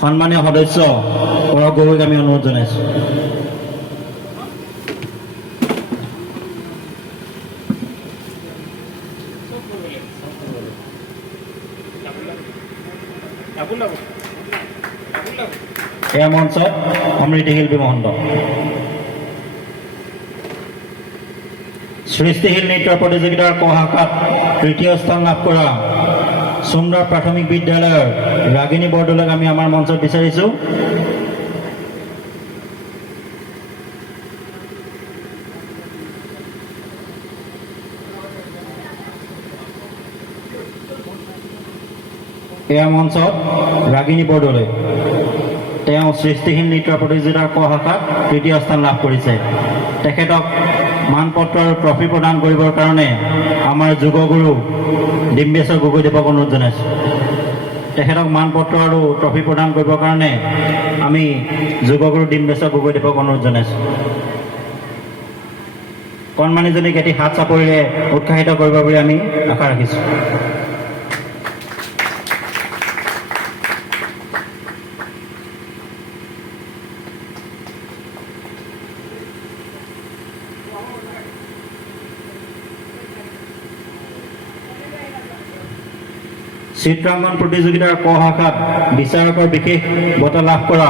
সন্মানীয় সদস্য পৰশ গগৈক আমি অনুৰোধ জনাইছোঁ। এয়া মঞ্চত সমৃদ্ধি শিল্পী মহন্ত। সৃষ্টিশীল নৃত্য প্ৰতিযোগিতাৰ ক শাখাত তৃতীয় স্থান লাভ কৰা চুমৰা প্ৰাথমিক বিদ্যালয়ৰ ৰাগিনী বৰদলৈক আমি আমাৰ মঞ্চত বিচাৰিছোঁ। এয়া মঞ্চত ৰাগিনী বৰদলৈ। তেওঁ সৃষ্টিশীল নৃত্য প্ৰতিযোগিতাৰ ক শাখাত তৃতীয় স্থান লাভ কৰিছে। তেখেতক মানপত্ৰ আৰু ট্ৰফি প্ৰদান কৰিবৰ কাৰণে আমাৰ যোগগুৰু ডিম্বেশ্বৰ গগৈদেৱক অনুৰোধ জনাইছোঁ। তেখেতক মানপত্ৰ আৰু ট্ৰফি প্ৰদান কৰিবৰ কাৰণে আমি যোগগুৰু ডিম্বেশ্বৰ গগৈদেৱক অনুৰোধ জনাইছোঁ। কণমানিজনীক এটি হাত চাপৰিৰে উৎসাহিত কৰিব বুলি আমি আশা ৰাখিছোঁ। চিত্ৰাংকন প্ৰতিযোগিতাৰ ক শাখাত বিচাৰকৰ বিশেষ বঁটা লাভ কৰা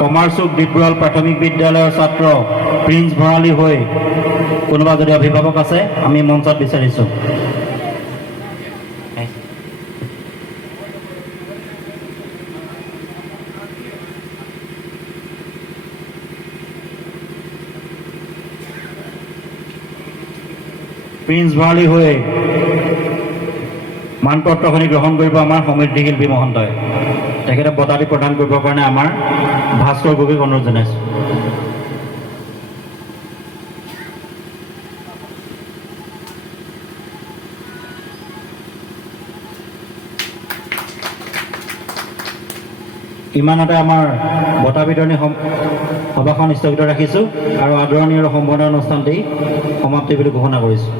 কমাৰচুক ডিব্ৰুগড় প্ৰাথমিক বিদ্যালয়ৰ ছাত্ৰ প্ৰিন্স ভৰালী হৈ কোনোবা যদি অভিভাৱক আছে আমি মঞ্চত বিচাৰিছোঁ। প্ৰিন্স ভৰালী হৈ মানপত্ৰখনি গ্ৰহণ কৰিব আমাৰ সমৃদ্ধি শিল্পী মহন্তই। তেখেতক বঁটাটি প্ৰদান কৰিবৰ কাৰণে আমাৰ ভাস্কৰ গগৈক অনুৰোধ জনাইছোঁ। ইমানতে আমাৰ বঁটা বিতৰণী সভাখন স্থগিত ৰাখিছোঁ আৰু আদৰণি আৰু সম্বৰ্ধনা অনুষ্ঠানটি সমাপ্তি বুলি ঘোষণা কৰিছোঁ।